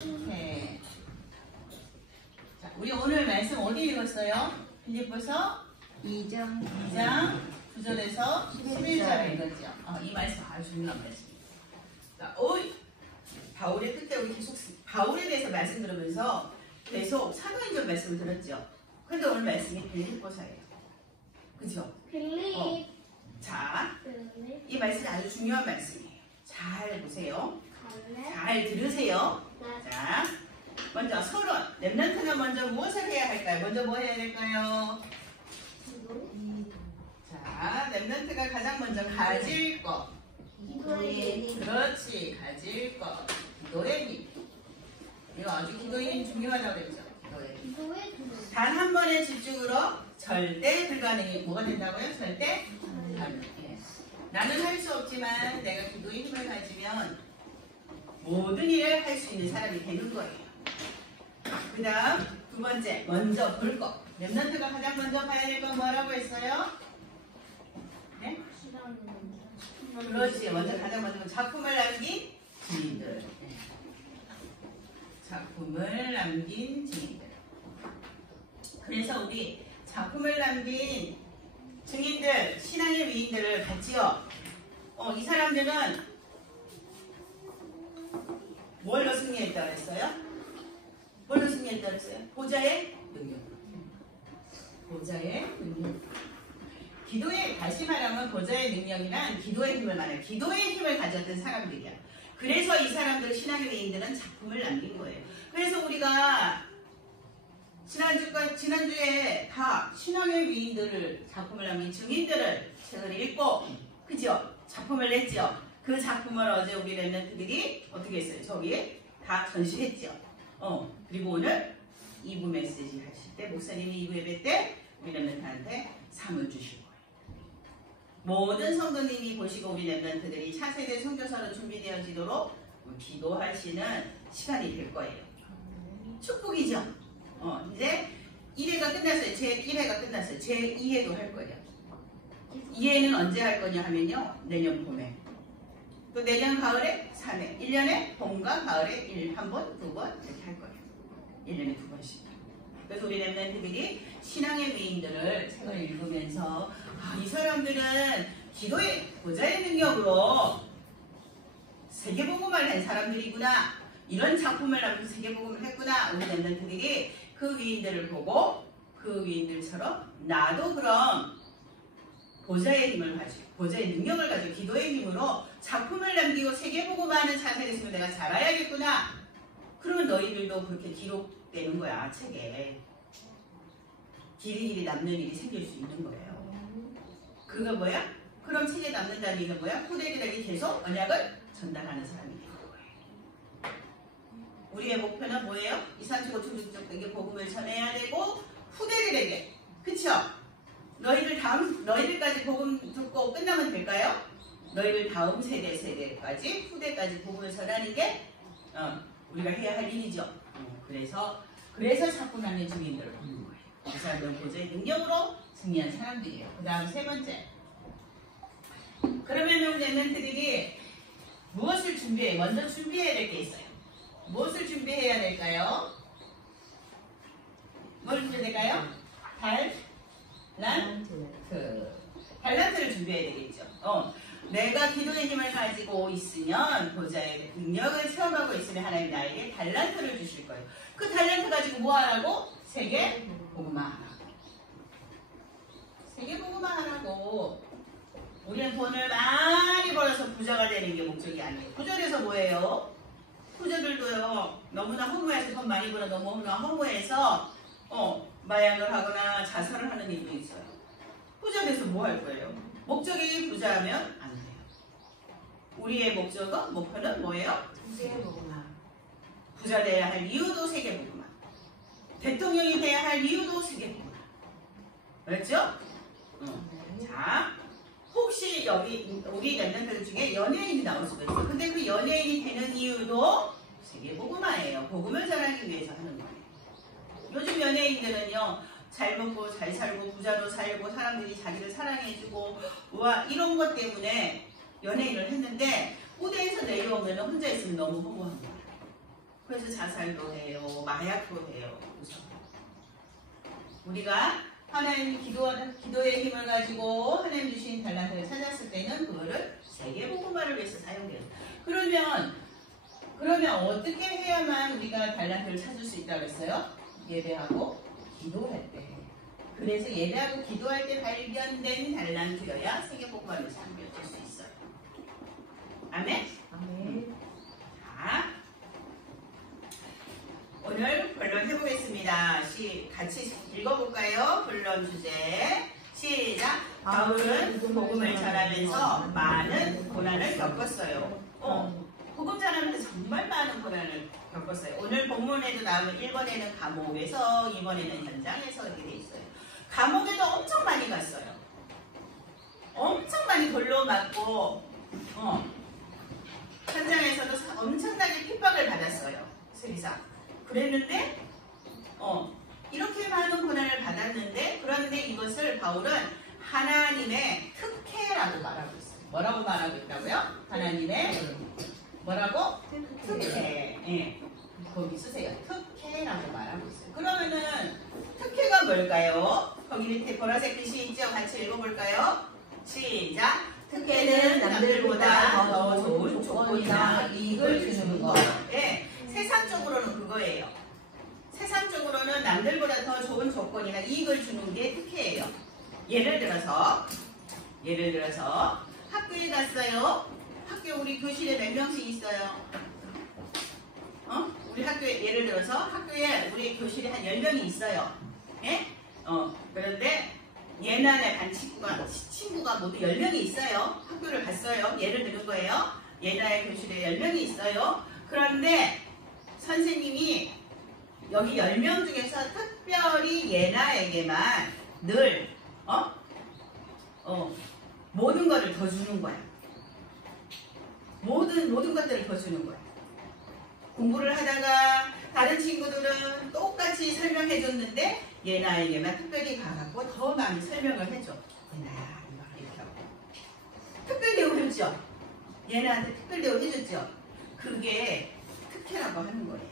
네. 자, 우리 오늘 말씀 어디 읽었어요? 빌립보서 2장 9절에서 11절 읽었죠. 이 말씀 아주 중요한 말씀입니다. 자, 바울의 그때 우리 계속 바울에 대해서 말씀 들으면서 계속 사도행전 말씀을 들었죠. 그런데 오늘 말씀이 빌립보서예요. 그죠? 자, 이 말씀이 아주 중요한 말씀이에요. 잘 보세요. 잘 들으세요. 자, 먼저 서론. 렘넌트는 먼저 무엇을 해야 할까요? 먼저 뭐 해야 될까요? 자, 렘넌트가 가장 먼저 가질 것. 기도의 힘. 그렇지, 가질 것. 기도의 힘. 이거 아주 기도의 힘 중요하다고 그랬죠. 기도의 힘. 단 한 번의 집중으로 절대 불가능이 뭐가 된다고요? 절대 불가능. 예. 나는 할 수 없지만 내가 기도의 힘을 가지면 모든 일을 할 수 있는 사람이 되는 거예요. 그 다음 두 번째, 먼저 볼 것. 렘넌트가 가장 먼저 봐야 될 건 뭐라고 했어요? 네? 그렇지. 가장 먼저 작품을 남긴 증인들. 네. 작품을 남긴 증인들. 그래서 우리 작품을 남긴 증인들, 신앙의 위인들을 봤지요. 이 사람들은 뭘로 승리했다고 했어요? 뭘로 승리했다고 했어요? 보좌의 능력. 보좌의 능력. 기도의, 다시 말하면 보좌의 능력이란 기도의 힘을 말해요. 기도의 힘을 가졌던 사람들이야. 그래서 이 사람들, 신앙의 위인들은 작품을 남긴 거예요. 그래서 우리가 지난주에 다 신앙의 위인들을, 작품을 남긴 증인들을 책을 읽고, 그죠? 작품을 냈죠? 그 작품을 어제 우리 렘넌트들이 어떻게 했어요? 저기에 다 전시했죠. 그리고 오늘 2부 메시지 하실 때, 목사님이 2부 예배 때 우리 렘넌트한테 상을 주실 거예요. 모든 성도님이 보시고 우리 렘넌트들이 차세대 선교사로 준비되어지도록 기도하시는 시간이 될 거예요. 축복이죠? 이제 1회가 끝났어요. 제 1회가 끝났어요. 제 2회도 할 거예요. 2회는 언제 할 거냐 하면요. 내년 봄에. 또 내년 가을에 3회. 1년에 봄과 가을에 한 번, 두 번 이렇게 할 거예요. 1년에 2번씩. 그래서 우리 렘넌트들이 신앙의 위인들을 책을 읽으면서 이 사람들은 기도의 보좌의 능력으로 세계복음을 한 사람들이구나. 이런 작품을 남긴 세계복음을 했구나. 우리 렘넌트들이 그 위인들을 보고 그 위인들처럼 나도 그럼 보좌의 힘을 가지고 보좌의 능력을 가지고 기도의 힘으로 작품을 남기고 세계복음하는 자세가 있으면 내가 잘해야겠구나. 그러면 너희들도 그렇게 기록되는 거야. 책에. 길이 남는 일이 생길 수 있는 거예요. 그거 뭐야? 그럼 책에 남는다는 얘기는 뭐야? 후대들에게 계속 언약을 전달하는 사람이 되는 거예요. 우리의 목표는 뭐예요? 237 중직족에게 복음을 전해야 되고 후대들에게. 그쵸? 너희들까지 복음 듣고 끝나면 될까요? 너희들 다음 세대까지 후대까지 복음을 전하는 게 우리가 해야 할 일이죠. 그래서 작품 남긴 증인들을 보는 거예요. 그 사람들은 보좌의 능력으로 승리한 사람들이에요. 그 다음 세 번째. 그러면 렘넌트들이 무엇을 준비해요? 먼저 준비해야 될 게 있어요. 무엇을 준비해야 될까요? 뭘 준비해야 될까요? 달란트를 준비해야 되겠죠. 내가 기도의 힘을 가지고 있으면 보좌의 능력을 체험하고 있으면 하나님 나에게 달란트를 주실 거예요. 그 달란트 가지고 뭐 하라고? 세계 복음화 하라고. 세계 복음화 하라고. 우리는 돈을 많이 벌어서 부자가 되는 게 목적이 아니에요. 부자돼서 뭐예요? 부자들도요. 너무나 허무해서 돈 많이 벌어 너무나 허무해서 마약을 하거나 자살을 하는 일도 있어요. 부자 돼서 뭐 할 거예요? 목적이 부자하면 안 돼요. 우리의 목표는 뭐예요? 세계복음화. 부자 돼야 할 이유도 세계복음화. 대통령이 돼야 할 이유도 세계복음화. 그렇죠? 자, 혹시 여기 우리 렘넌트들 중에 연예인이 나올 수도 있어요. 근데 그 연예인이 되는 이유도 세계복음화예요. 복음을 전하기 위해서 하는 거예요. 요즘 연예인들은요, 잘 먹고 잘 살고 부자로 살고 사람들이 자기를 사랑해주고 와 이런 것 때문에 연예인을 했는데 무대에서 내려오면 혼자 있으면 너무 허무한 거예요. 그래서 자살도 해요. 마약도 해요. 그죠? 우리가 하나님 기도의 힘을 가지고 하나님 주신 달란트를 찾았을 때는 그거를 세계복음화를 위해서 사용돼요. 그러면 어떻게 해야만 우리가 달란트를 찾을 수 있다고 했어요? 예배하고 기도할 때. 그래서 예배하고 기도할 때 발견된 달란트여야 세계복음화를 사용될 수 있어요. 아멘? 아멘. 자, 오늘 본론 해보겠습니다. 같이 읽어볼까요? 본론 주제. 시작. 바울은 복음을 전하면서 많은 고난을 겪었어요. 복음 전하면서 정말 많은 고난을 겪었어요. 오늘 본문에도 나오면 1번에는 감옥에서, 2번에는 현장에서 이렇게 돼 있어요. 감옥에도 엄청 많이 갔어요. 엄청 많이 돌로 맞고, 현장에서도 엄청나게 핍박을 받았어요. 세리사. 그랬는데, 이렇게 많은 고난을 받았는데, 그런데 이것을 바울은 하나님의 특혜라고 말하고 있어요. 뭐라고 말하고 있다고요? 하나님의 뭐라고? 특혜. 예. 거기 쓰세요. 특혜라고 말하고 있어요. 그러면은 특혜가 뭘까요? 거기 밑에 보라색 글씨 있죠? 같이 읽어볼까요? 시작. 특혜는 남들보다 더 좋은 조건이나 이익을 주는 것. 예. 세상적으로는 그거예요. 세상적으로는 남들보다 더 좋은 조건이나 이익을 주는 게 특혜예요. 예를 들어서 학교에 갔어요. 학교 우리 교실에 몇 명씩 있어요? 우리 학교에 예를 들어서 학교에 우리 교실에 한 10명이 있어요. 예? 그런데 예나네 반 친구가 모두 10명이 있어요. 학교를 갔어요. 예를 드는 거예요. 예나의 교실에 10명이 있어요. 그런데 선생님이 여기 10명 중에서 특별히 예나에게만 늘 모든 것을 더 주는 거야. 모든 것들을 더 주는 거야. 공부를 하다가 다른 친구들은 똑같이 설명해 줬는데 예나에게만 특별히 가갖고 더 많이 설명을 해줘. 예나야 이거 이렇게 하고 특별 대우해줬죠. 예나한테 특별 대우해줬죠. 그게 특혜라고 하는 거예요.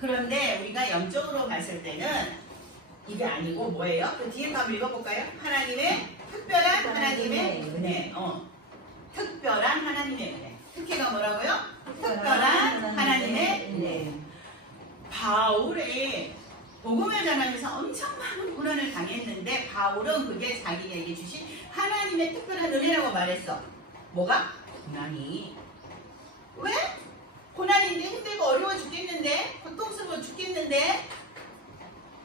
그런데 우리가 영적으로 봤을 때는 이게 아니고 뭐예요? 그 뒤에 한번 읽어볼까요? 하나님의 특별한 하나님의 은혜. 특별한 하나님의 은혜. 특혜가 뭐라고요? 특별한 하나님의 은혜. 바울의 복음을 전하면서 엄청 많은 고난을 당했는데 바울은 그게 자기에게 주신 하나님의 특별한 은혜라고 말했어. 뭐가? 고난이. 왜? 고난인데 힘들고 어려워 죽겠는데 고통스러워 죽겠는데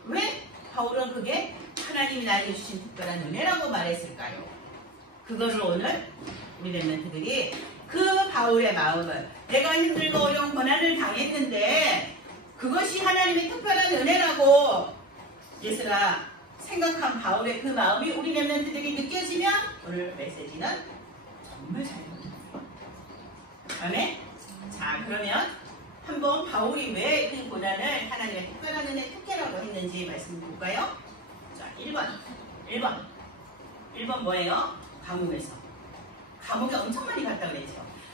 왜 바울은 그게 하나님이 나에게 주신 특별한 은혜라고 말했을까요? 그거를 오늘 우리 렘넌트들이 그 바울의 마음을 내가 힘들고 어려운 고난을 당했는데 그것이 하나님의 특별한 은혜라고 예수가 생각한 바울의 그 마음이 우리 렘넌트들이 느껴지면 오늘 메시지는 정말 잘 보여요. 아멘? 자, 그러면 한번 바울이 왜 그 고난을 하나님의 특별한 은혜 특혜라고 했는지 말씀 볼까요? 자, 1번 뭐예요? 감옥에서. 감옥에 엄청 많이 갔다 그랬죠.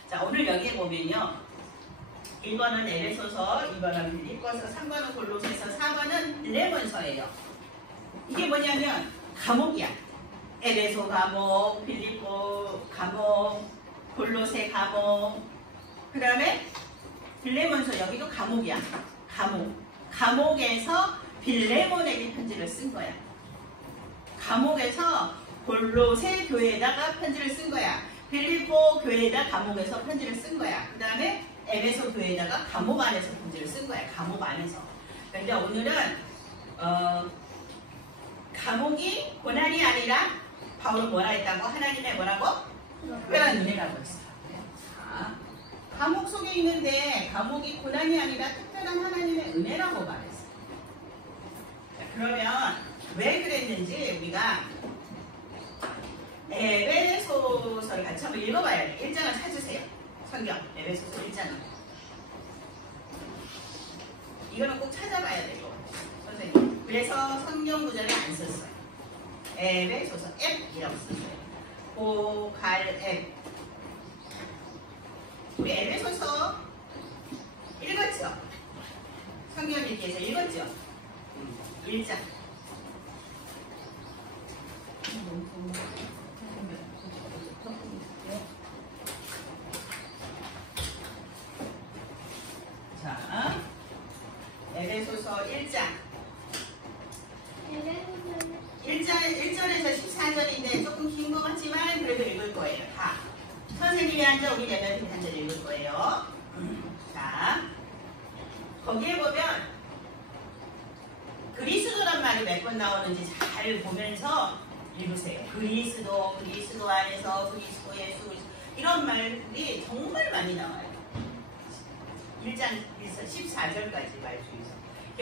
자, 오늘 여기에 보면요. 1번은 에베소서, 2번은 빌립보서, 3번은 골로새서, 4번은 빌레몬서예요. 이게 뭐냐면 감옥이야. 에베소 감옥, 빌립보 감옥, 골로새 감옥, 그 다음에 빌레몬서 여기도 감옥이야. 감옥에서 빌레몬에게 편지를 쓴 거야. 감옥에서 골로새 교회에다가 편지를 쓴 거야. 빌립보 교회에다 감옥에서 편지를 쓴 거야. 그 다음에 에베소 교회에다가 감옥 안에서 편지를 쓴 거야. 감옥 안에서. 그런데 오늘은 감옥이 고난이 아니라 바울은 뭐라 했다고? 하나님의 뭐라고? 특별한 은혜라고 했어요. 자, 감옥 속에 있는데 감옥이 고난이 아니라 특별한 하나님의 은혜라고 말했어요. 자, 그러면 왜 그랬는지 우리가 에베소서를 같이 한번 읽어봐야 돼요. 1장을 찾으세요. 성경 에베소서 1장을. 이거는 꼭 찾아봐야 돼요. 선생님. 그래서 성경 구절을 안 썼어요. 에베소서 앱이라고 썼어요. 고갈앱. 우리 에베소서 읽었죠? 성경 읽기에서 읽었죠? 1장. 자, 에베소서 1장. 1절에서 14절인데 조금 긴 것 같지만 그래도 읽을 거예요. 다. 선생님이 한 절, 우리 레벨이 한 절 읽을 거예요. 자, 거기에 보면 그리스도란 말이 몇 번 나오는지 잘 보면서 읽으세요. 그리스도, 그리스도 안에서 그리스도, 예수, 이런 말이 정말 많이 나와요. 1장에서 14절까지 말 중에서.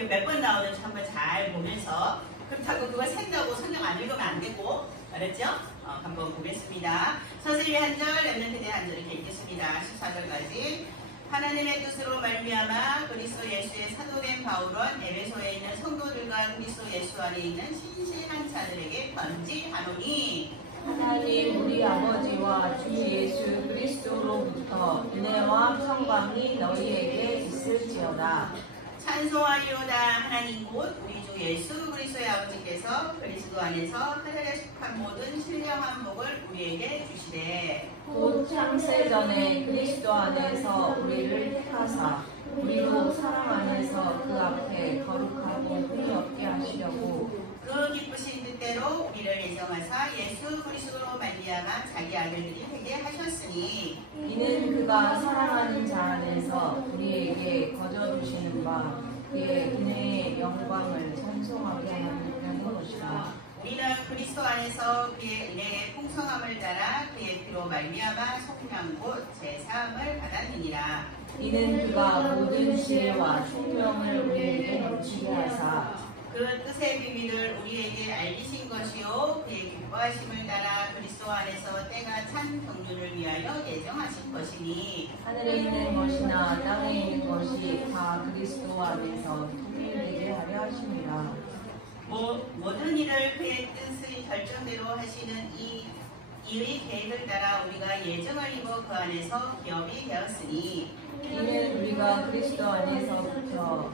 몇 번 나오는지 한번 잘 보면서, 그렇다고 그거 생각하고 성경 안 읽으면 안 되고, 알았죠? 한번 보겠습니다. 선생님이 한 절, 랩런트들이 한 절 이렇게 읽겠습니다. 14절까지. 하나님의 뜻으로 말미암아 그리스도 예수의 사도된 바울은 에베소에 있는 성도들과 그리스도 예수 안에 있는 신실한 자들에게 편지하노니 하나님 우리 아버지와 주 예수 그리스도로부터 은혜와 평강이 너희에게 있을지어다. 찬송하리로다. 하나님 곧 우리 주 예수 그리스도의 아버지께서 그리스도 안에서 하늘에 속한 모든 신령한 복을 우리에게 주시되 곧 창세전에 그리스도 안에서 우리를 택하사 우리로 사랑 안에서 그 앞에 거룩하고 흠이 없게 하시려고 그 기쁘신 뜻대로 우리를 예정하사 예수 그리스도로 말미암아 자기 아들들이 되게 하셨으니 이는 그가 사랑하는 자 안에서 우리에게 거저주시는 바 그의 은혜의 영광을 찬송하게 하는 것이다. 우리는 그리스도 안에서 그의 은혜의 풍성함을 따라 그의 피로 말미암아 속량 곧 제사함을 받았느니라. 이는 그가 모든 지혜와 총명을 우리에게 넘치게 하사 그 뜻의 비밀을 우리에게 알리신 것이요 그의 기뻐하심을 따라 그리스도 안에서 때가 찬 경륜을 위하여 예정하신 것이니 하늘에 있는 것이나 땅에 있는 것이 다 그리스도 안에서 통일되게 하려 하심이라. 모든 일을 그의 뜻의 결정대로 하시는 이의 계획을 따라 우리가 예정을 입어 그 안에서 기업이 되었으니 이는 우리가 그리스도 안에서부터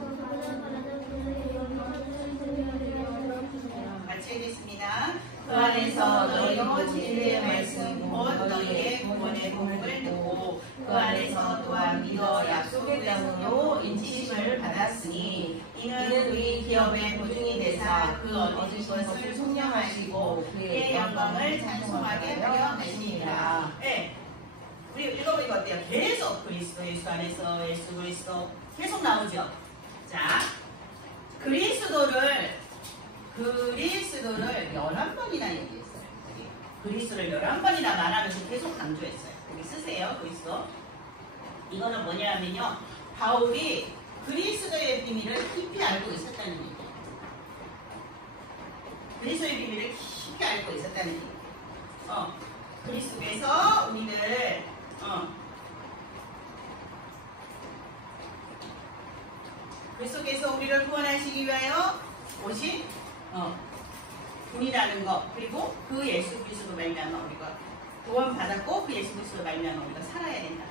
같이 하겠습니다. 그 안에서 너희도 진리의 말씀 곧 너희의 구원의 복음을 듣고 그 안에서 또한 믿어 약속의 땅으로 인치심을 받았으니 이는 우리 기업의 보증이 되사 그 얻으신 것을 속량하시고 그의 영광을 찬송하게 하려 하시니라. 네. 우리 읽어보니까 어때요? 계속 그리스도 예수 안에서 예수 그리스도 계속 나오죠. 자, 그리스도를 11번이나 얘기했어요. 그리스도를 11번이나 말하면서 계속 강조했어요. 여기 쓰세요. 그리스도. 이거는 뭐냐면요. 바울이 그리스도의 비밀을 깊이 알고 있었다는 얘기예요. 그리스도의 비밀을 깊이 알고 있었다는 얘기예요. 그리스도에서 우리를 그리스도께서 우리를 구원하시기 위하여 오신 분이라는 것, 그리고 그 예수 그리스도 말미암아 우리가 구원받았고 그 예수 그리스도 말미암아 우리가 살아야 된다.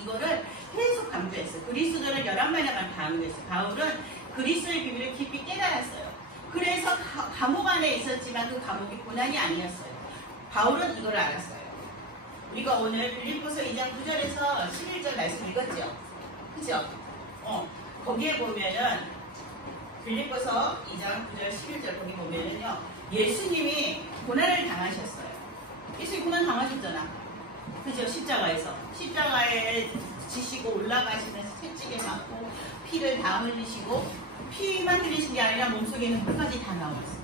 이거를 계속 강조했어요. 그리스도를 11번이나 강조했어요. 바울은 그리스도의 비밀을 깊이 깨달았어요. 그래서 감옥 안에 있었지만 그 감옥이 고난이 아니었어요. 바울은 이걸 알았어요. 우리가 오늘 빌립보서 2장 9절에서 11절 말씀 읽었죠? 그죠? 거기에 보면은 빌립보서 2장 9절 11절 거기 보면은요 예수님이 고난을 당하셨어요. 예수님 고난 당하셨잖아. 그죠? 십자가에 지시고 올라가시면서 채찍에 맞고 피를 다 흘리시고 피만 흘리신 게 아니라 몸속에 있는 물까지 다 나왔어요.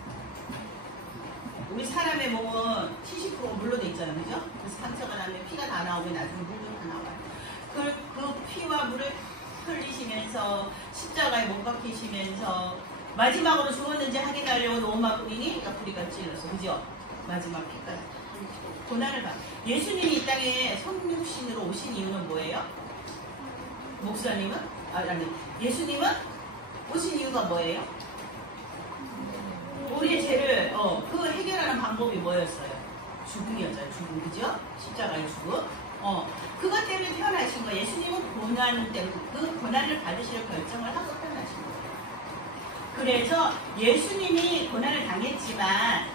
우리 사람의 몸은 70% 물로 돼 있잖아요. 그죠? 그래서 상처가 나면 피가 다 나오면 나중에 물도 다 나와요. 그 피와 물을 흘리시면서 십자가에 못 박히시면서 마지막으로 죽었는지 확인하려고 너무 아프니 뿌리가 찔러서 그죠? 마지막 피까지 고난을 받. 예수님이 이 땅에 성육신으로 오신 이유는 뭐예요? 목사님은? 아니 예수님은 오신 이유가 뭐예요? 우리의 죄를 그 해결하는 방법이 뭐였어요? 죽음이었잖아요. 죽음 그죠? 십자가의 죽음. 그것 때문에 태어나신 거예요. 예수님은 고난 때문에 그 고난을 받으실 결정을 하고 태어나신 거예요. 그래서 예수님이 고난을 당했지만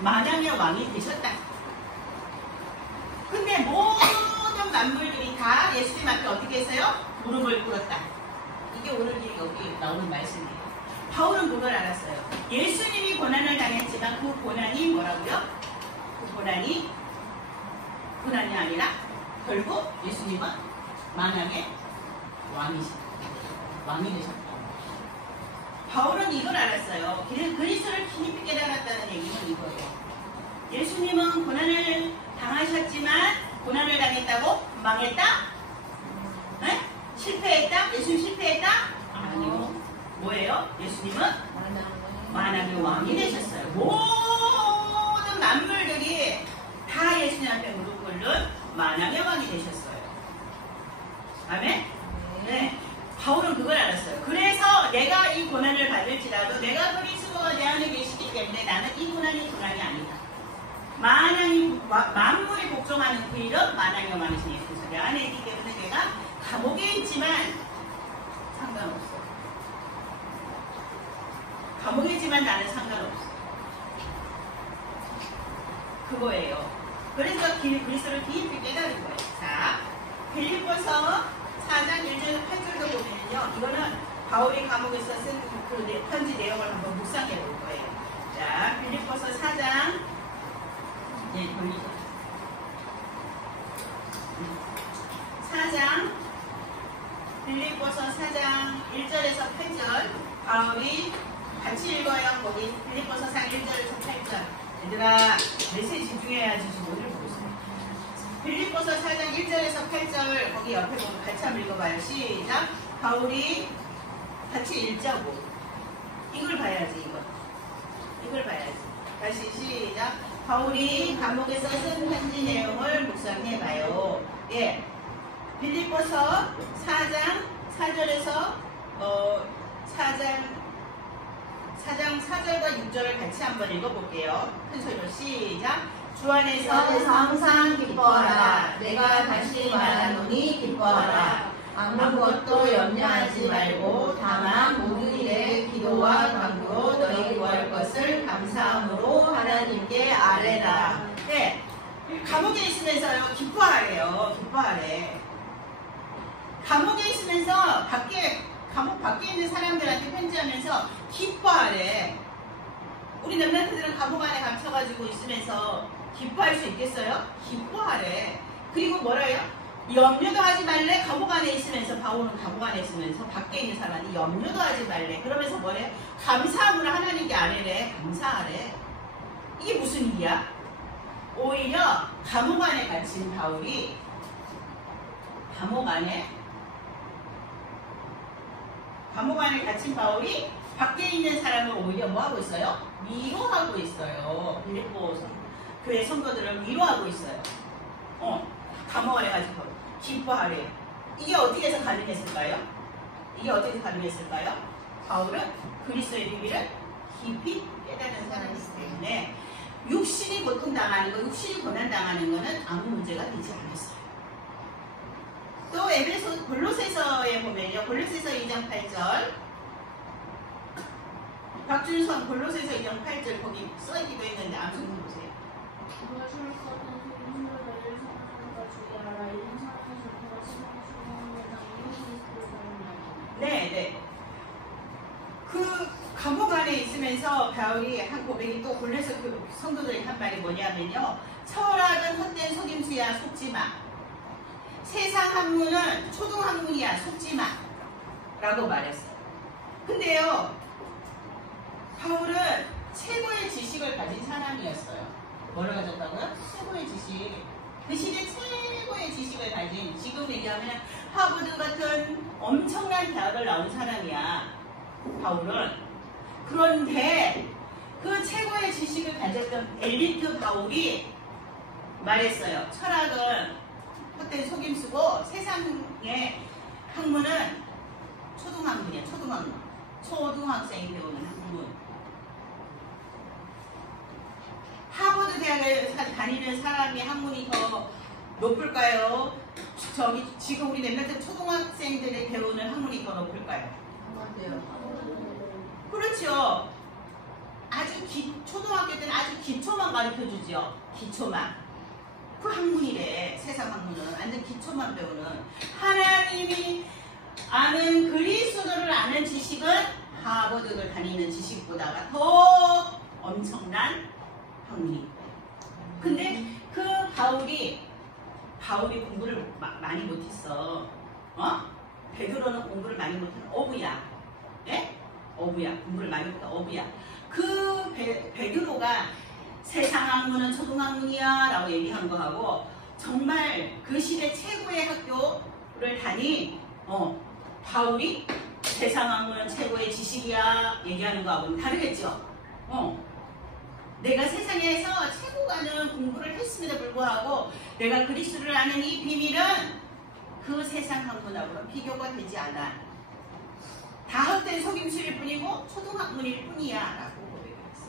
만왕의 왕이 되셨다. 근데 모든 만물들이 다 예수님 앞에 어떻게 했어요? 무릎을 꿇었다. 이게 오늘 여기 나오는 말씀이에요. 바울은 그걸 알았어요. 예수님이 고난을 당했지만 그 고난이 뭐라고요? 그 고난이 아니라 결국 예수님은 만왕의 왕이 되셨다. 바울은 이걸 알았어요. 그리스도를 깊이 깨달았다는 얘기는 이거예요. 예수님은 고난을 당하셨지만 고난을 당했다고 망했다? 네? 실패했다? 예수님 실패했다? 아니요. 뭐예요? 예수님은 만왕의 왕이 되셨어요. 모든 만물들이 다 예수님 앞에 무릎 꿇는 만왕의 왕이 되셨어요. 아멘? 네. 바울은 그걸 알았어요. 그래서 내가 이 고난을 받을지라도 내가 그리스도가 내 안에 계시기 때문에 나는 이 고난이 아니다. 만물이 복종하는 그 이름 만왕의 왕이신 예수께서 내 안에 있기 때문에 내가 감옥에 있지만 상관없어. 감옥에 있지만 나는 상관없어. 그거예요. 그래서 그리스도를 깊이 깨달은 거예요. 자, 빌립보서 4장 1절 8절도 보면요. 이거는 바울이 감옥에서 쓴 그 편지 내용을 한번 묵상해 볼 거예요. 자, 빌립보서 4장 돌리죠. 4장 빌립보서 4장 1절에서 8절 바울이 같이 읽어요. 거기 빌립보서 4장 1절에서 8절. 얘들아 메시지 집중해야지 지금 오늘 보고 있어요. 빌립보서 4장 1절에서 8절 거기 옆에 보면 같이 한번 읽어봐요. 시작. 바울이 같이 읽자고. 이걸 봐야지. 이걸 봐야지. 다시 시작. 바울이 감옥에서 쓴 편지 내용을 묵상해봐요. 예, 빌립보서 4장 4절에서 4장 4절과 6절을 같이 한번 읽어볼게요. 큰 소리로 시작. 주 안에서 항상 기뻐하라. 내가 다시 말하노니 기뻐하라. 아무것도 염려하지 말고 다만 모든 일에 기도와 간구로 너희 구할 것을 감사함으로 하나님께 아뢰라. 네, 감옥에 있으면서요 기뻐하래요. 기뻐하래. 감옥에 있으면서 감옥 밖에 있는 사람들한테 편지하면서 기뻐하래. 우리 렘넌트들은 감옥 안에 갇혀가지고 있으면서 기뻐할 수 있겠어요? 기뻐하래. 그리고 뭐라요? 염려도 하지 말래. 감옥 안에 있으면서 바울은 감옥 안에 있으면서 밖에 있는 사람이 염려도 하지 말래. 그러면서 뭐래? 감사함으로 하나님께 아뢰래. 감사하래. 이게 무슨 일이야? 오히려 감옥 안에 갇힌 바울이 감옥 안에 갇힌 밖에 있는 사람을 오히려 뭐하고 있어요? 위로하고 있어요. 빌립보 교회 성도들을 위로하고 있어요. 감옥 안에 갇힌 바울 기뻐하래요. 이게 어떻게 해서 가능했을까요? 바울은 그리스도의 비밀을 깊이 깨달은 사람이기 때문에 육신이 고통당하는 거, 육신이 고난당하는 거는 아무 문제가 되지 않았어요. 또 골로새서에 보면요. 골로새서 2장 8절 박준성 골로새서 2장 8절 거기 써있기도 했는데 암송 보세요. 네. 그 감옥 안에 있으면서 바울이 한 고백이 또 골로새 그 성도들이 한 말이 뭐냐면요. 철학은 헛된 속임수야 속지마. 세상 학문은 초등학문이야 속지마. 라고 말했어요. 근데요. 바울은 최고의 지식을 가진 사람이었어요. 뭐를 가졌다고요? 최고의 지식. 그 시대 최고의 지식을 가진, 지금 얘기하면 하버드 같은 엄청난 대학을 나온 사람이야. 바울은. 그런데 그 최고의 지식을 가졌던 엘리트 바울이 말했어요. 철학은 헛된 속임수고 세상의 학문은 초등학문이야. 초등학생이 배우는 학문. 하버드 대학을 다니는 사람이 학문이 더 높을까요? 지금 우리 렘넌트 초등학생들이 배우는 학문이 더 높을까요? 맞아요. 그렇죠. 초등학교 때는 아주 기초만 가르쳐주죠. 기초만. 그 학문이래. 세상 학문은 완전 기초만 배우는. 하나님이 아는 그리스도를 아는 지식은 하버드를 다니는 지식보다가 더 엄청난 학문이. 근데 그 바울이 공부를 많이 못했어. 베드로는 공부를 많이 못하는 어부야. 예? 어부야. 공부를 많이 못한 어부야. 그 베드로가 세상 학문은 초등학문이야 라고 얘기한 거하고 정말 그 시대 최고의 학교를 다닌 바울이 세상 학문은 최고의 지식이야 얘기하는 거하고는 다르겠죠. 내가 세상에서 최고가는 공부를 했음에도 불구하고 내가 그리스도를 아는 이 비밀은 그 세상 학문하고는 비교가 되지 않아. 다 헛된 속임수일 뿐이고 초등학문일 뿐이야 라고 고백했어.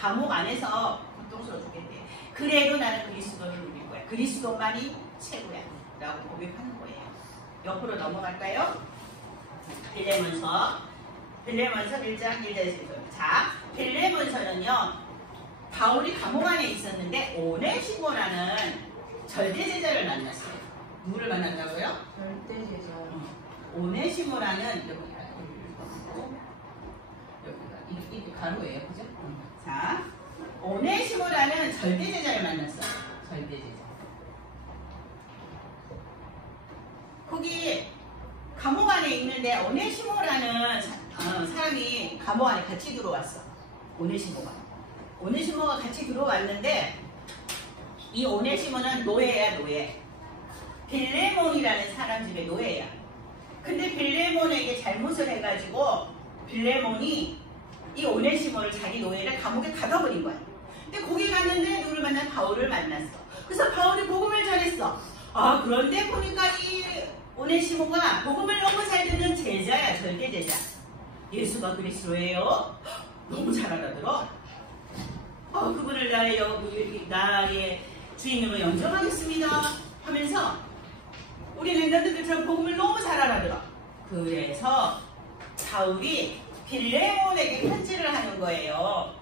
감옥 안에서 고통스러워 죽겠대. 그래도 나는 그리스도를 누릴 거야. 그리스도만이 최고야 라고 고백하는 거예요. 옆으로 넘어갈까요? 빌레몬서 1장 1절에서. 자, 빌레몬서는요 바울이 감옥 안에 있었는데 오네시모라는 절대제자를 만났어요. 누구를 만났다고요? 절대제자. 오네시모라는 여기가 이 가로예요, 그죠? 자, 오네시모라는 절대제자를 만났어요. 절대제자. 거기 감옥 안에 있는데 오네시모라는 사람이 감옥 안에 같이 들어왔어. 오네시모가 같이 들어왔는데 이 오네시모는 노예야, 노예. 빌레몬이라는 사람 집의 노예야. 근데 빌레몬에게 잘못을 해가지고 빌레몬이 이 오네시모를 자기 노예를 감옥에 가둬버린 거야. 근데 거기 갔는데 누구를 만난 바울을 만났어. 그래서 바울이 복음을 전했어. 그런데 보니까 이 오네시모가 복음을 너무 잘 듣는 제자야, 절대 제자. 예수가 그리스도예요. 너무 잘 알아들어. 그분을 나의 주인으로 영접하겠습니다 하면서 우리 랜더들처럼 복음을 너무 잘 알아들어. 그래서 바울이 빌레몬에게 편지를 하는 거예요.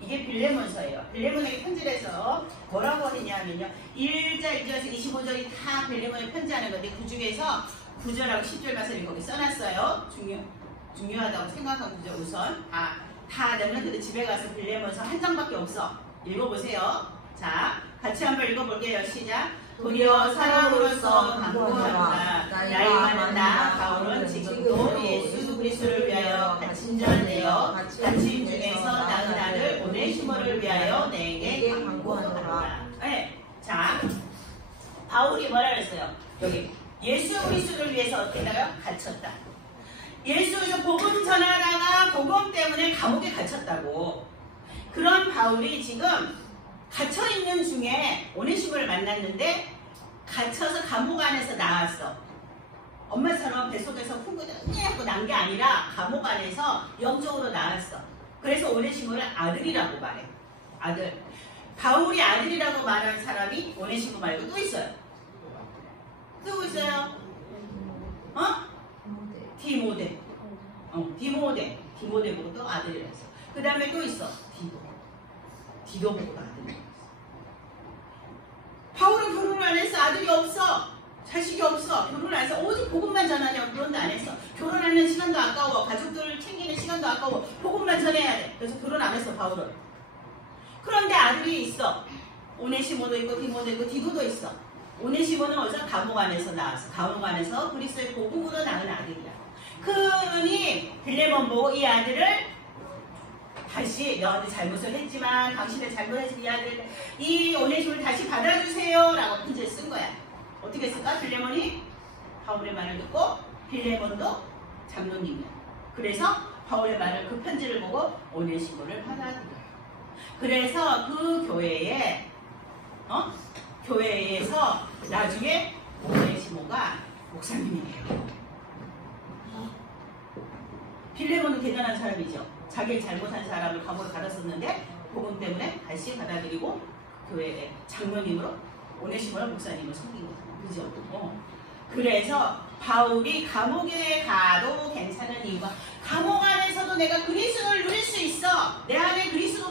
이게 빌레몬서예요. 빌레몬에게 편지를 해서 뭐라고 하냐면요. 1절, 2절에서 25절이 다 빌레몬에 편지하는 건데 그 중에서 9절하고 10절 말씀을 거기 써놨어요. 중요하다고 생각한 구절 우선. 다 렘넌트들 집에 가서 빌레몬서 한 장밖에 없어. 읽어보세요. 자, 같이 한번 읽어볼게요. 시작. 도리어 사람으로서 간구하노라. 나이 많은 나 바울은 지금도 예수 그리스도를 위하여 갇힌 자 되어 갇힌 중에서 나는 아들 오네시모를 위하여 내게 간구하노라. 네. 자, 바울이 뭐라 그랬어요? 여기 예수 그리스도를 위해서 어떻게 해요? 갇혔다. 예수에서 복음 전하다가 복음 때문에 감옥에 갇혔다고. 그런 바울이 지금 갇혀있는 중에 오네시모를 만났는데 갇혀서 감옥 안에서 나왔어. 엄마처럼 뱃속에서 흥분하고 난 게 아니라 감옥 안에서 영적으로 나왔어. 그래서 오네시모를 아들이라고 말해. 아들. 바울이 아들이라고 말하는 사람이 오네시모 말고 또 있어요. 누구 있어요? 디모데. 디모데 보고 또 아들이라 했어. 그 다음에 또 있어. 디도 보고 아들이라 했어. 바울은 결혼을 안 했어. 아들이 없어. 자식이 없어. 결혼을 안 해서 오직 복음만 전하냐고. 결혼도 안 했어. 결혼하는 시간도 아까워. 가족들을 챙기는 시간도 아까워. 복음만 전해야 돼. 그래서 결혼 안 했어, 바울은. 그런데 아들이 있어. 오네시모도 있고 디모도 있고 디도도 있어. 오네시모는 어디서 감옥 안에서 나왔어. 감옥 안에서 그리스도의 복음으로 낳은 아들이야. 그러니 빌레몬 보고 이 아들을 다시 너한테 잘못을 했지만 당신의 잘못해서 이 아들 이 오네시모를 다시 받아주세요 라고 편지를 쓴 거야. 어떻게 쓸까? 빌레몬이 바울의 말을 듣고 빌레몬도 장로님이야. 그래서 바울의 말을 그 편지를 보고 오네시모를 받아들여. 그래서 그 교회에서 나중에 오네시모가 목사님이 돼요. 빌레몬은 대단한 사람이죠. 자기 잘못한 사람을 감옥에 가뒀었는데 복음 때문에 다시 받아들이고 교회의 장로님으로 오네시모를 목사님을 섬긴 거예요. 그죠? 그래서 바울이 감옥에 가도 괜찮은 이유가 감옥 안에서도 내가 그리스도를 누릴 수 있어. 내 안에 그리스도가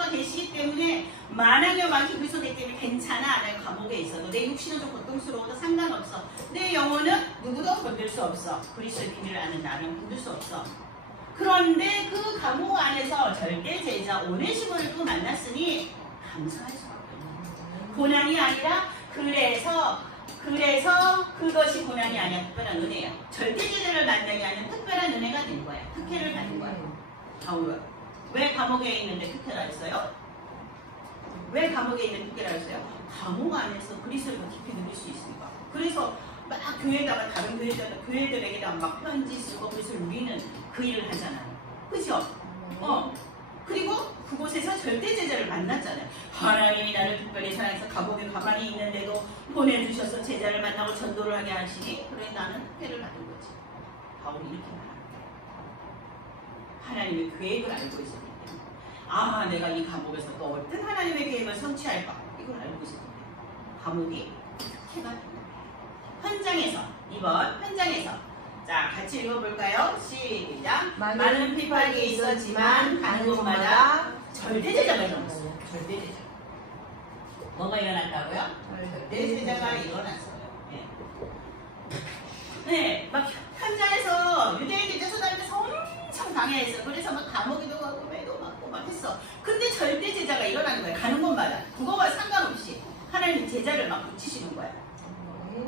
때문에 만약에 막 힘들기 때문에 괜찮아. 내가 감옥에 있어도 내 육신은 좀 고통스러워도 상관없어. 내 영혼은 누구도 건들 수 없어. 그리스도의 비밀을 아는 나는 건들 수 없어. 그런데 그 감옥 안에서 절대 제자 오네시모를 또 만났으니 감사할 수밖에 없는 고난이 아니라 그래서 그것이 고난이 아니라 특별한 은혜예요. 절대 제자를 만나게 하는 특별한 은혜가 된 거야. 특혜를 받는 거야. 바울은 왜 감옥에 있는데 특혜라 했어요? 왜 감옥에 있는 특혜라 했어요? 감옥 안에서 그리스도를 깊이 누릴 수 있으니까. 그래서 막 교회에다가 다른 교회들에게다 막 편지 쓰고 그리스도를 누리는 그 일을 하잖아요. 그죠? 그리고 그곳에서 절대 제자를 만났잖아요. 하나님이 나를 특별히 사랑해서 감옥에 가만히 있는데도 보내주셔서 제자를 만나고 전도를 하게 하시니 그래 나는 특혜를 받은 거지. 바울이 이렇게 말합니다. 하나님의 계획을 알고 있었기 때문에 아 내가 이 감옥에서 또 어떤 하나님의 계획을 성취할까 이걸 알고 있었기 때문에 감옥이 특혜가 된 거예요. 현장에서 자 같이 읽어볼까요? 시작. 많은 핍박이 있었지만 가는 곳마다 절대 제자가 일어났어요. 절대 제자. 뭐가 일어났다고요? 절대 제자가 일어났어요. 네, 막 현장에서 유대인들이 쫓아다니면서 엄청 강해했어. 그래서 막 감옥에도 가고 매도 맞고 막 했어. 근데 절대 제자가 일어나는 거예요. 가는 곳마다 그거와 상관없이 하나님 제자를 막 붙이시는 거야.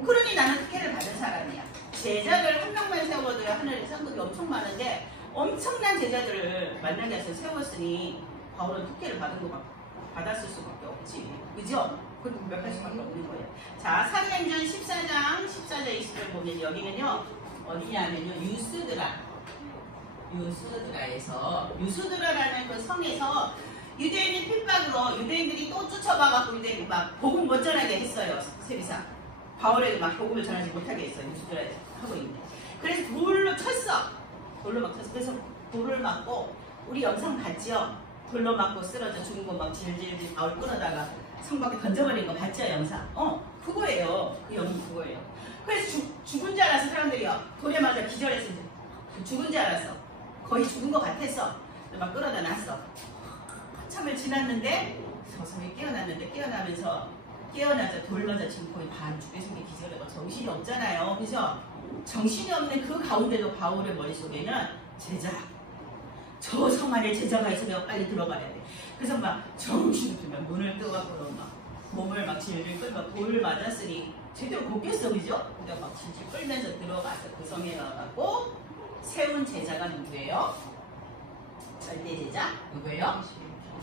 그러니 나는 특혜를 받은 사람이야. 제자를 한 명만 세워도야 하늘의 상급이 엄청 많은데 엄청난 제자들을 만나게 해서 세웠으니 바울은 특혜를 받았을 수밖에 없지. 그죠? 그렇게 고백할 수밖에 없는 거예요. 자, 사도행전 14장 14절 20절 보면 여기는요 어디냐면요 유스드라라는 그 성에서 유대인의 핍박으로 유대인들이 또 쫓아가갖고 유대인이 막 복음 못 전하게 했어요. 세리사 바울에게 막 복음을 전하지 못하게 했어요. 유스드라에서 하고 있는데 그래서 돌로 쳤어. 그래서 돌을 맞고 우리 영상 봤죠? 돌로 맞고 쓰러져 죽은 거 막 질질질 바울 끊어다가 성 밖에 던져버린 거 봤죠? 영상 그거예요. 그 영상 그거예요. 그래서 죽은 줄 알았어. 사람들이요 돌에 맞아 기절해서 죽은 줄 알았어. 거의 죽은 거 같았어. 막 끌어다 놨어. 한참을 지났는데 서서히 깨어나자 돌 맞아 지금 거의 반 죽겠으니 기절해가 정신이 없잖아요. 그죠? 정신이 없는 그 가운데도 바울의 머릿속에는 제자. 저 성 안에 제자가 있으면 빨리 들어가야 돼. 그래서 막 정신을 들면 문을 뜨갖고 막 몸을 막 질질 끌고 돌을 맞았으니 제대로 걷겠어. 그죠? 근데 막 질질 끌면서 들어가서 그 성에 가갖고 세운 제자가 누구예요? 절대 제자? 누구예요?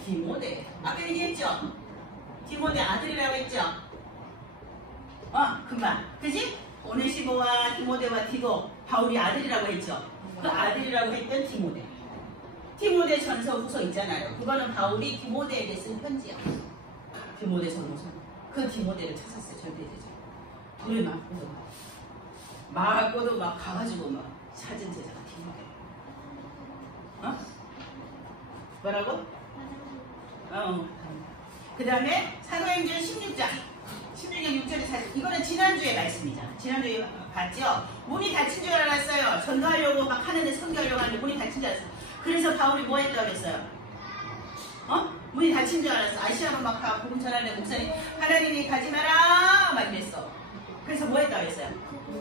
디모데. 아까 얘기했죠? 디모데 아들이라고 했죠? 금방. 그지? 오네시모와 디모데와 디도 바울이 아들이라고 했죠? 그 아들이라고 했던 디모데. 디모데 전서 후서 있잖아요. 그거는 바울이 디모데에게 쓴 편지야. 디모데 전서. 그 디모데를 찾았어요. 절대 제자. 돌에 맞고도 막 가가지고 막 찾은 제자가 디모데. 뭐라고? 그 다음에 사도행전 16장 6절에 사실 이거는 지난주의 말씀이잖아. 지난주에 봤죠? 문이 닫힌 줄 알았어요. 전도하려고 막 하는데 선교하려고 하는데 문이 닫힌 줄 알았어. 그래서 바울이 뭐 했다고 그랬어요? 문이 닫힌 줄 알았어. 아시아로 막 다 복음 전하는데 목사님 하나님이 가지 마라 막 이랬어. 그래서 뭐 했다고 했어요?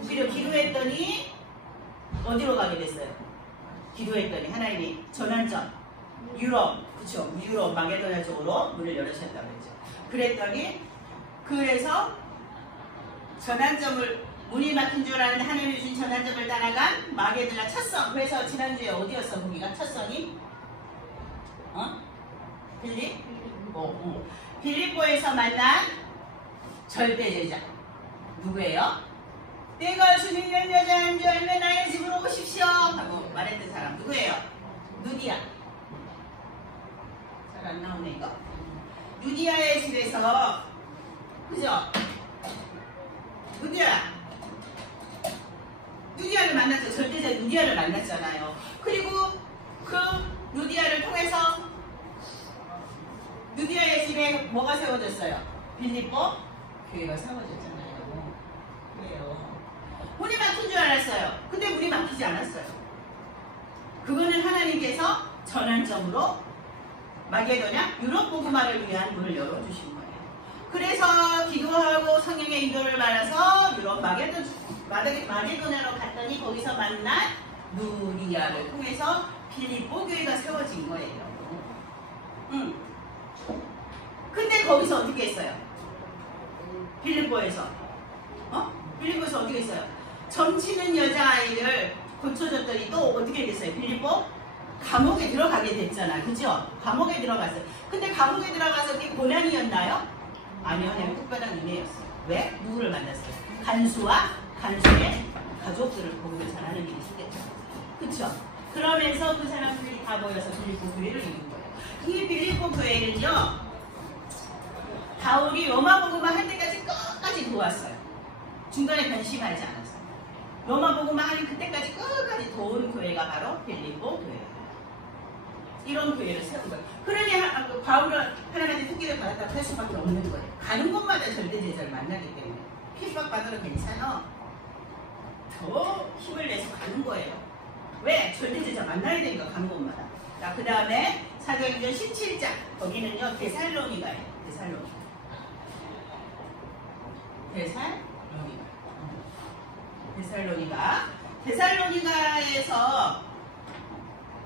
오히려 기도했더니 어디로 가게 됐어요? 기도했더니 하나님이 전환점 유럽, 그쵸? 유럽 마게도냐 쪽으로 문을 열으셨다고 했죠. 그래서 전환점을 문이 막힌 줄 알았는데 하나님이 주신 전환점을 따라간 마게도냐 첫성. 그래서 지난주에 어디였어? 거기가 첫성이? 빌립보에서 만난 절대 제자 누구예요? 내가 주님의 여자인 줄 알면 나의 집으로 오십시오 하고 말했던 사람 누구예요? 누디아. 잘 안 나오네 이거. 누디아의 집에서 그죠? 누디아를 만났죠. 절대자 누디아를 만났잖아요. 그리고 그 누디아를 통해서 누디아의 집에 뭐가 세워졌어요? 빌립보 교회가 세워졌잖아요. 그래요. 문이 막힌 줄 알았어요. 근데 문이 막히지 않았어요. 그거는 하나님께서 전환점으로 마게도냐 유럽 복음화를 위한 문을 열어주신 거예요. 그래서 기도하고 성령의 인도를 받아서 유럽 마게도냐로 갔더니 거기서 만난 누리아를 통해서 빌립보 교회가 세워진 거예요. 근데 거기서 어떻게 했어요? 빌립보에서 빌립보에서 어떻게 했어요? 점치는 여자아이를 고쳐줬더니 또 어떻게 됐어요? 빌립보 감옥에 들어가게 됐잖아. 그죠? 감옥에 들어갔어요. 근데 감옥에 들어가서 그게 고난이었나요? 아니요. 그냥 특별한 은혜였어요. 왜? 누구를 만났어요? 간수와 간수의 가족들을 복음을 전하는 일이 있겠죠. 그쵸? 그러면서 그 사람들이 다 모여서 빌립보 교회를 이룬 거예요. 이 빌립보 교회는요, 바울이 로마 복음화 할 때까지 끝까지 도왔어요. 중간에 변심하지 않았어요. 로마 복음화 하는 그때까지 끝까지 도운 교회가 바로 빌립보 교회예요. 이런 교회를 세운 거예요. 그러니 바울은 하나님한테 특기를 받았다고 할 수밖에 없는 거예요. 가는 곳마다 절대 제자를 만나기 때문에 핍박받아도 괜찮아. 더 힘을 내서 가는 거예요. 왜? 절대 제자 만나야 되니까 가는 곳마다. 자, 그 다음에 사도행전 17장 거기는요 데살로니가예요. 데살로니가에서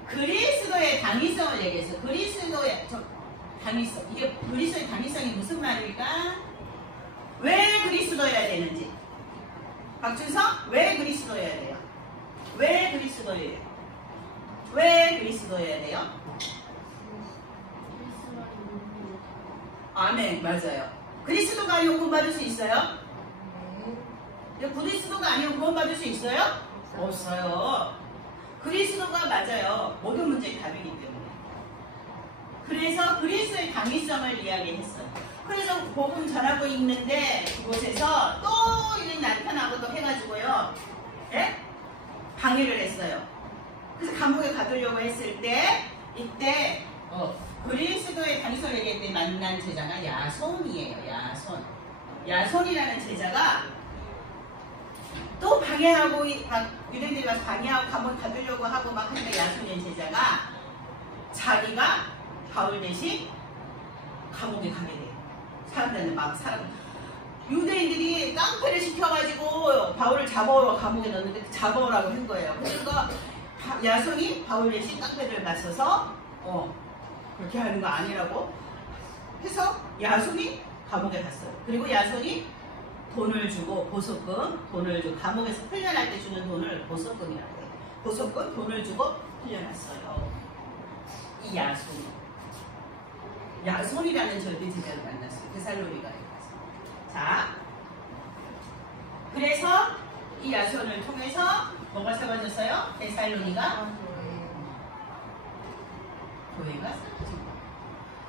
그리스도의 당위성을 얘기했어요. 그리스도의 당위성. 이게 그리스도의 당위성이 무슨 말일까? 왜 그리스도여야 되는지. 박준성, 왜 그리스도여야 돼요? 왜 그리스도여야 돼요? 왜 그리스도여야 돼요? 아멘, 맞아요. 그리스도가 아니면 구원받을 수 있어요? 그리스도가 아니면 구원받을 수 있어요? 없어요. 그리스도가 맞아요. 모든 문제의 답이기 때문에. 그래서 그리스도의 당위성을 이야기했어요. 그래서 복음 전하고 있는데 그곳에서 또 이런 나타나고 또 해가지고요. 예? 방해를 했어요. 그래서 감옥에 가두려고 했을 때 이때 그리스도의 당위성을 얘기할 때 만난 제자가 야손이에요. 야손이라는 제자가 또 방해하고 유대인들이 가서 방해하고 감옥에 가두려고 하고 막 하는데 야손인 제자가 자기가 바울 대신 감옥에 가게 돼요. 사람들은 막 유대인들이 깡패를 시켜가지고 바울을 잡아오라고 감옥에 넣었는데 잡아오라고 한 거예요. 그러니까 야손이 바울 대신 깡패를 맞서서 그렇게 하는 거 아니라고 해서 야손이 감옥에 갔어요. 그리고 야손이 돈을 주고 돈을 주고 감옥에서 풀려날 때 주는 돈을 보석금이라고 해요. 돈을 주고 풀려났어요. 이 야손이라는 절대 제자를 만났어요. 데살로니가에 가서. 자, 그래서 이 야손을 통해서 뭐가 세워졌어요? 데살로니가 교회가 세워진 거예요.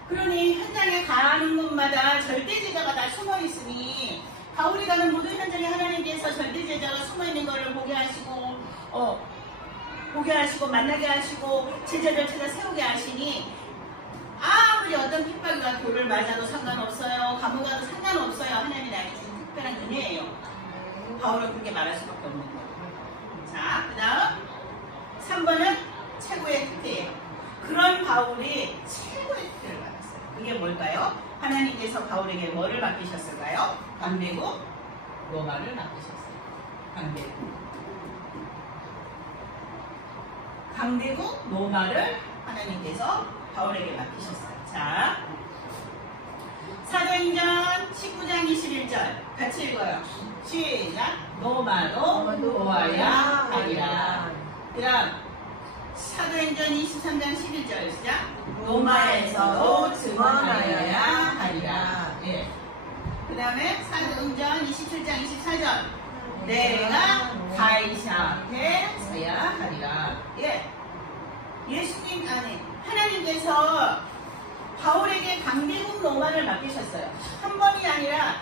그러니 현장에 가는 곳마다 절대 제자가 다 숨어 있으니 바울이 가는 모든 현장에 하나님께서 절대 제자가 숨어 있는 것을 보게 하시고 만나게 하시고 제자를 찾아 세우게 하시니 아무리 어떤 핍박이가 돌을 맞아도 상관없어요. 감옥 가도 상관없어요. 하나님이 나에게 주신 특별한 은혜예요. 바울은 그렇게 말할 수밖에 없는 거예요. 자, 그 다음 3번은 최고의 특혜예요. 그런 바울이 최고의 특혜를 받았어요. 그게 뭘까요? 하나님께서 바울에게 뭐를 맡기셨을까요? 강대국 로마를 맡기셨어요. 강대국 로마를 하나님께서 바울에게 맡기셨어요. 자, 사도행전 19장 21절 같이 읽어요. 시작. 로마도 보아야 하리라. 그 다음 사도행전 23장 11절 시작. 로마에서도 증언하여야 하리라. 예. 그 다음에 사도행전 27장 24절 내가 가이사 앞에 서야 하리라. 예. 예수님 안에 하나님께서 바울에게 강대국 로마를 맡기셨어요. 한 번이 아니라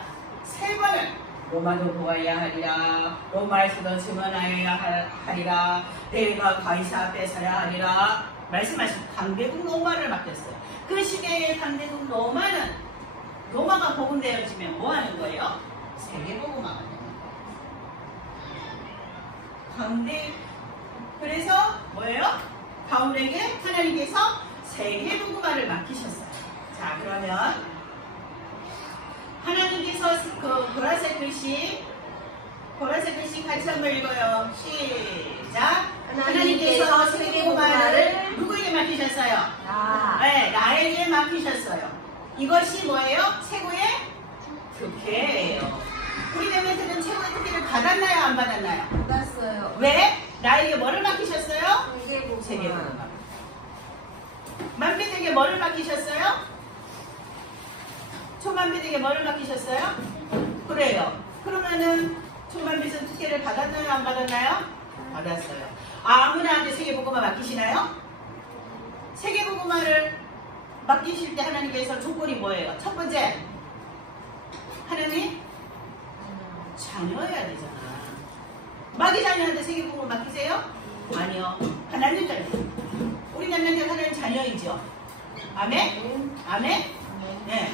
3번을 로마도 보아야 하리라. 로마에서도 증언하여야 하리라. 내가 가이사 앞에 서야 하리라. 말씀하신 강대국 로마를 맡겼어요. 그 시대의 강대국 로마가 복음되어지면 뭐 하는 거예요? 세계복음화가 되는 거예요. 그래서 뭐예요? 바울에게 하나님께서 세계복음화를 맡기셨어요. 자, 그러면 하나님께서 그 보라색 글씨 같이 한번 읽어요. 시작. 하나님께서 세계복음화를 누구에게 맡기셨어요? 네, 나에게 맡기셨어요. 이것이 뭐예요? 최고의 특혜예요. 우리 렘넌트는 최고의 특혜를 받았나요? 안 받았나요? 받았어요. 왜? 나에게 뭐를 맡기셨어요? 세계복음화. 세계복음화. 만배에게 뭐를 맡기셨어요? 초만배에게 뭐를 맡기셨어요? 그래요. 그러면은 초만배에서 특혜를 받았나요? 안 받았나요? 받았어요. 아무나한테 세계복음화 맡기시나요? 세계복음화를 맡기실 때 하나님께서 조건이 뭐예요? 첫 번째, 하나님 자녀여야 되잖아. 마귀 자녀한테 세계복음화 맡기세요? 아니요. 하나님 자녀. 우리 남편들 하나님 자녀이죠. 아멘? 아멘? 네.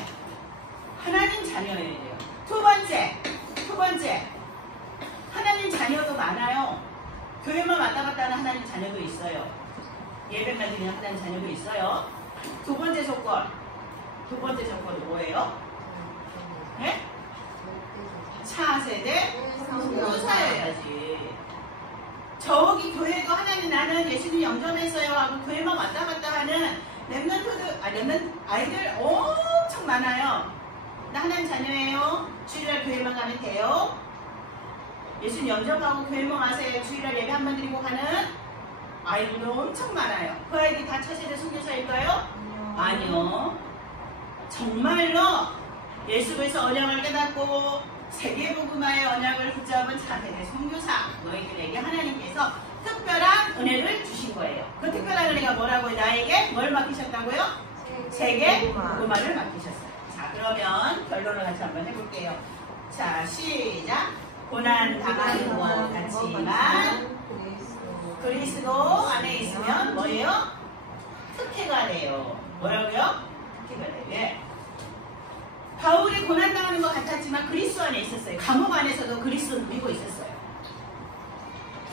하나님 자녀여야 돼요. 두 번째, 하나님 자녀도 많아요. 교회만 왔다 갔다 하는 하나님 자녀도 있어요. 예배만 드리는 하나님 자녀도 있어요. 두 번째 조건은 뭐예요? 네? 차세대 선교사여야지. 저기 교회도 하나님 나는 예수님 영접했어요 하고 교회만 왔다 갔다 하는 렘넌트들, 아이들 엄청 많아요. 나 하나님 자녀예요. 주일날 교회만 가면 돼요. 예수님 영접하고 교회만 와서 주일날 예배 한번 드리고 가는 아이들도 엄청 많아요. 그 아이들이 다 차세대 선교사일까요? 아니요. 정말로 예수께서 언약을 깨닫고 세계복음화의 언약을 붙잡은 차세대 선교사 너희들에게 하나님께서 특별한 은혜를 주신 거예요. 그 특별한 은혜가 뭐라고요? 나에게 뭘 맡기셨다고요? 세계복음화를 맡기셨어요. 자, 그러면 결론을 같이 한번 해볼게요. 자, 시작. 고난 당하는 것 같지만 그리스도 안에 있으면 뭐예요? 특혜가 돼요. 뭐라고요? 특혜가 돼요. 예. 바울이 고난당하는 것 같았지만 그리스도 안에 있었어요. 감옥 안에서도 그리스도 누리고 있었어요.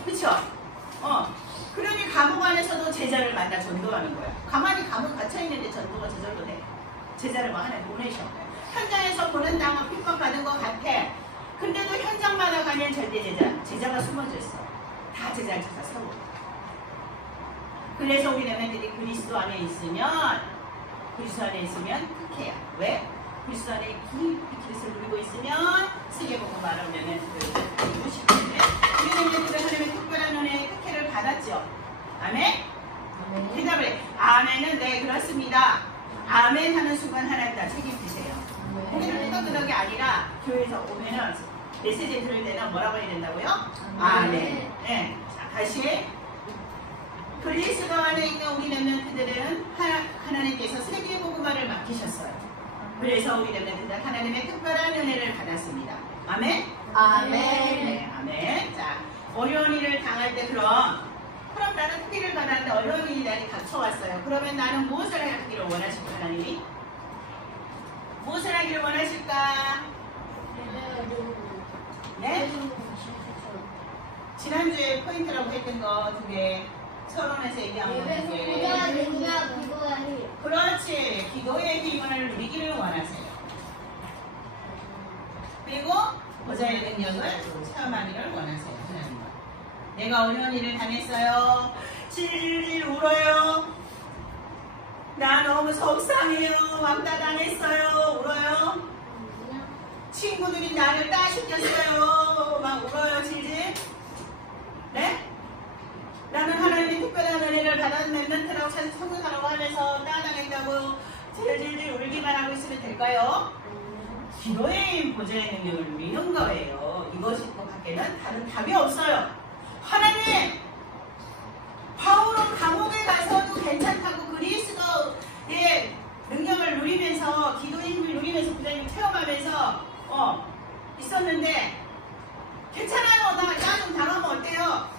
그쵸? 그러니 감옥 안에서도 제자를 만나 전도하는 거예요. 가만히 감옥 갇혀있는데 전도가 저절로 돼. 제자를 뭐 하나 보내셔. 현장에서 고난당하고 핍박받은 것 같아. 근데도 현장마다 가면 절대 제자가 숨어져 있어. 다 제자를 찾아 세워. 그래서 우리 렘넌트들이 그리스도 안에 있으면 특혜야. 왜? 그리스도 안에 깊이 그리스도를 누리고 있으면 세계복음화를 렘넌트들을 누리고 싶은데 우리 렘넌트들은 하나님의 특별한 은혜의 특혜를 받았죠. 아멘? 대답을 해. 아멘은 네 그렇습니다. 아멘 하는 순간 하나님 다 책임지세요. 고개를 끄덕끄덕이 아니라 교회에서 오면은 메시지 들을 때는 뭐라고 해야 된다고요? 아멘. 네. 자, 다시. 그리스도 안에 있는 우리 렘넌트들은 하나님께서 세계복음화를 맡기셨어요. 그래서 우리 렘넌트들 하나님의 특별한 은혜를 받았습니다. 아멘? 아멘. 네, 아멘. 자, 어려운 일을 당할 때 그럼 나는 특기를 받았는데 어려운 일이 나를 닥쳐왔어요. 그러면 나는 무엇을 하기를 원하실까, 하나님이? 무엇을 하기를 원하실까? 네? 지난주에 포인트라고 했던 거 두 개. 서론에서 얘기한 거 두 개. 그렇지. 기도의 힘을 누리기를 원하세요. 그리고 보좌의 능력을 체험하기를 원하세요. 하나님은. 내가 어려운 일을 당했어요. 질질 울어요. 나 너무 속상해요. 왕따 당했어요. 울어요. 친구들이 나를 따시켰어요. 막 울어요. 질질. 네? 나는 하나님의 특별한 은혜를 받은 렘넌트라고 성공하라고 하면서 따당했다고 질질 울기만 하고 있으면 될까요? 기도의 힘, 보좌의 능력을 누리는 거예요. 이것이 또 밖에는 다른 답이 없어요. 하나님! 바울은 감옥에 가서도 괜찮다고 그리스도의 능력을 누리면서 기도의 힘을 누리면서 부자님을 체험하면서 있었는데 괜찮아요. 나 좀 당하면 어때요?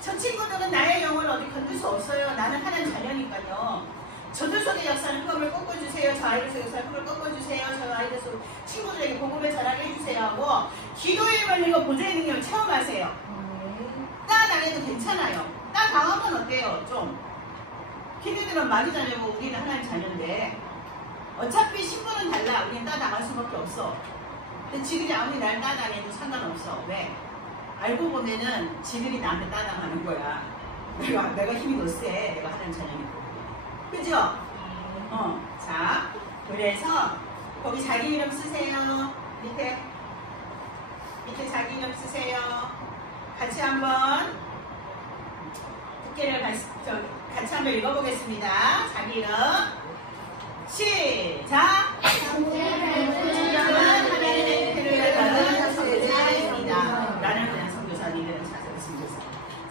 저 친구들은 나의 영혼을 어디 건들 수 없어요. 나는 하나님 자녀니까요. 저들 속의 역사는 흠을 꺾어주세요. 저 아이들 속의 역사는 흠을 꺾어주세요. 저 아이들 속 친구들에게 복음을 전하게 해주세요 하고 기도의 힘을 누리고 보좌의 능력을 체험하세요. 따 당해도 괜찮아요. 따 당하면 어때요? 좀 걔네들은 마귀 자녀고 우리는 하나님 자녀인데 어차피 신분은 달라. 우리는 따당할 수밖에 없어. 근데 지들이 아무리 날 따당해도 상관없어. 왜? 알고 보면은 지들이 나한테 따당하는 거야. 내가 힘이 더 세. 내가 하나님 자녀니까. 그죠? 자, 그래서 거기 자기 이름 쓰세요. 밑에 자기 이름 쓰세요. 같이 한번 두께를 같이 한번 읽어보겠습니다. 자기 이름 시작. 진정한 하나님의 뜻을 받은 선교사입니다. 나는 그냥 선교사님을 찾아왔습니다.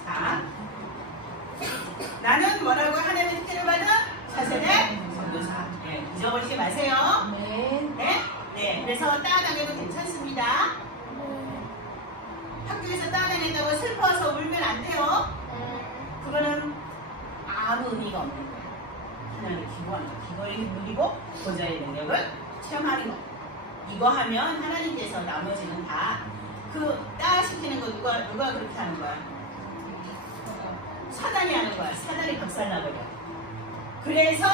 자, 나는 뭐라고 하나님의 뜻을 받은 차세대 선교사. 네, 잊어버리지 마세요. 네, 네. 그래서 따당해도 괜찮습니다. 학교에서 따당했다고 슬퍼서 울면 안 돼요. 그거는 아무 의미가 없는 거예요. 하나님을 기도하는 거. 기도의 누리고 보좌의 능력을 체험하는 거. 이거 하면 하나님께서 나머지는 다 그 따시키는 거 누가 그렇게 하는 거야? 사단이 하는 거야. 사단이 박살나버려. 그래서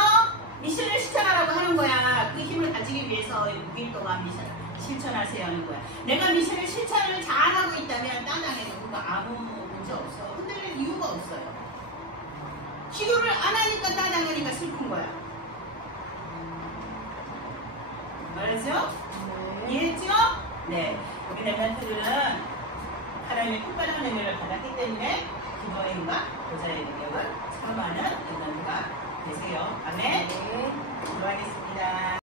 미션을 실천하라고 하는 거야. 그 힘을 가지기 위해서 6일 동안 미션 실천하세요 하는 거야. 내가 미션을 실천을 잘하고 있다면 따당해도 그거 아무 문제 없어. 흔들릴 이유가 없어요. 기도를 안 하니까 따당하니까 슬픈 거야. 말했죠? 이해했죠? 네. 우리 랩런트들은 하나님의 특별한 은혜를 받았기 때문에 기도의 힘과 보좌의 능력을 체험하는 랩런트가 되세요. 아멘. 기도하겠습니다.